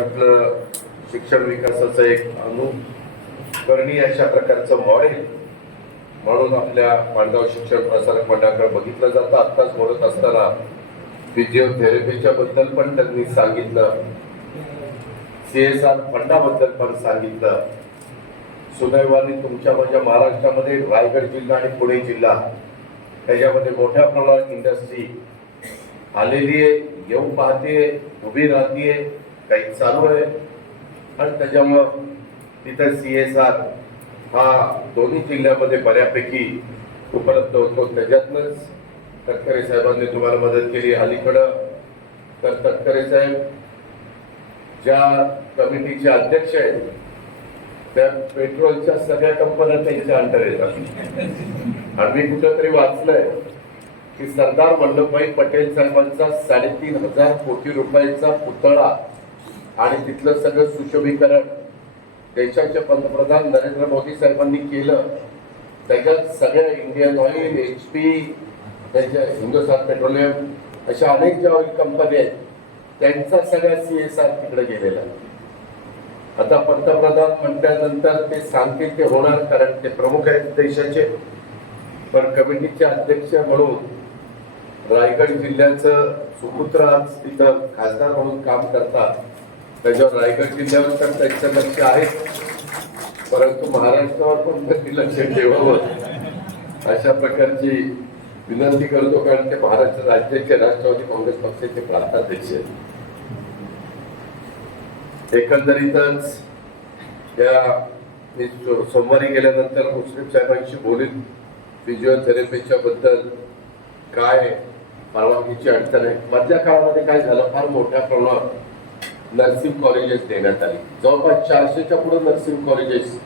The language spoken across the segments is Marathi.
शिक्षण विकासाचं एक अनुकरणीय अशा प्रकारचं मॉडेल म्हणून आपल्या माणगाव शिक्षण प्रसारक मंडळाकडे बघितलं जातं. आत्ताच बोलत असताना फिजिओथेरपीच्या बद्दल पण त्यांनी सांगितलं, CSR फंडाबद्दल पण सांगितलं. सुदैवाने तुमच्या माझ्या महाराष्ट्रामध्ये रायगड जिल्हा आणि पुणे जिल्हा त्याच्यामध्ये मोठ्या प्रमाणात इंडस्ट्री आलेली आहे, येऊ पाहते, उभी राहतीये, काही चालू आहे आणि त्याच्यामुळं तिथं CSR हा दोन्ही जिल्ह्यामध्ये बऱ्यापैकी उपलब्ध होतो. त्याच्यातनंच तटकरे साहेबांनी तुम्हाला मदत केली. अलीकडं तर तटकरे साहेब ज्या कमिटीचे अध्यक्ष आहेत त्या पेट्रोलच्या सगळ्या कंपन्या त्यांच्या अंडर येतात. आणि मी कुठंतरी वाचलंय की सरदार वल्लभभाई पटेल साहेबांचा 3,500 कोटी रुपयाचा पुतळा आणि तिथलं सगळं सुशोभीकरण देशाचे पंतप्रधान नरेंद्र मोदी साहेबांनी केलं. त्याच्यात सगळ्या इंडियन ऑइल, HP, त्याच्या हिंदुस्थान पेट्रोलियम अशा अनेक ज्या ऑइल कंपन्या आहेत त्यांचा सगळ्या CSR तिकडे गेलेला. आता पंतप्रधान म्हटल्यानंतर ते सांगतील ते होणार, कारण ते प्रमुख आहेत देशाचे. पण कमिटीचे अध्यक्ष म्हणून रायगड जिल्ह्याचं सुपुत्र आज तिथं खासदार म्हणून काम करतात. त्याच्यावर रायगड जिल्ह्यावर तर त्यांचं लक्ष आहे, परंतु महाराष्ट्रावर पण त्यांनी लक्ष ठेवावं अशा प्रकारची विनंती करतो. कारण ते महाराष्ट्र राज्याचे राष्ट्रवादी काँग्रेस पक्षाचे प्रांताध्यक्ष आहेत. एकंदरीतच या सोमवारी गेल्यानंतर मुश्रीफ साहेबांशी बोलीन फिजिओथेरपीच्या बद्दल काय परवानगीची अडचण आहे. मधल्या काळामध्ये काय झालं, फार मोठ्या प्रमाणात नर्सिंग कॉलेजेस देण्यात आली. जवळपास 400च्या पुढे नर्सिंग कॉलेजेस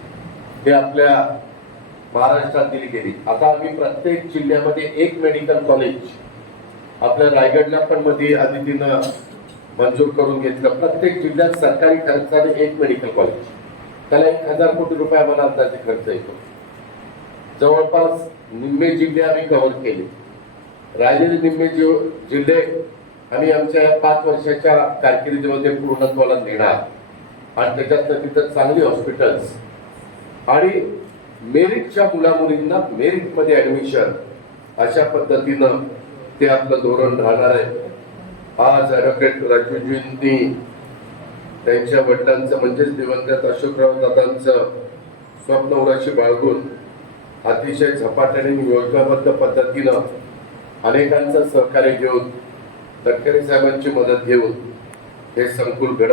हे आपल्या महाराष्ट्रात दिली गेली. आता आम्ही प्रत्येक जिल्ह्यामध्ये एक मेडिकल कॉलेज आपल्या रायगडला पण मध्ये आदितीनं मंजूर करून घेतलं. प्रत्येक जिल्ह्यात सरकारी खर्चाने एक मेडिकल कॉलेज, त्याला 1,000 कोटी रुपये आम्हाला अंदाजे खर्च येतो. जवळपास निम्मे जिल्हे आम्ही कव्हर केले. राहिलेले निम्मे जिल्हे आम्ही आमच्या 5 वर्षाच्या कारकिर्दीमध्ये पूर्णत्वाला नेणार आणि त्याच्यात तिथं चांगली हॉस्पिटल्स आणि मेरिटच्या मुलामुलींना मेरिटमध्ये ऍडमिशन अशा पद्धतीनं ते आपलं धोरण राहणार आहे. आज ॲडव्होकेट राजूजींनी त्यांच्या वडिलांचं म्हणजेच दिवंगत अशोकराव दादांचं स्वप्न उराशी बाळगून अतिशय झपाट्याने योजनाबद्ध पद्धतीनं अनेकांचं सहकार्य घेऊन तटकरे साहेबांची मदत घेऊन हे संकुल घडवलं.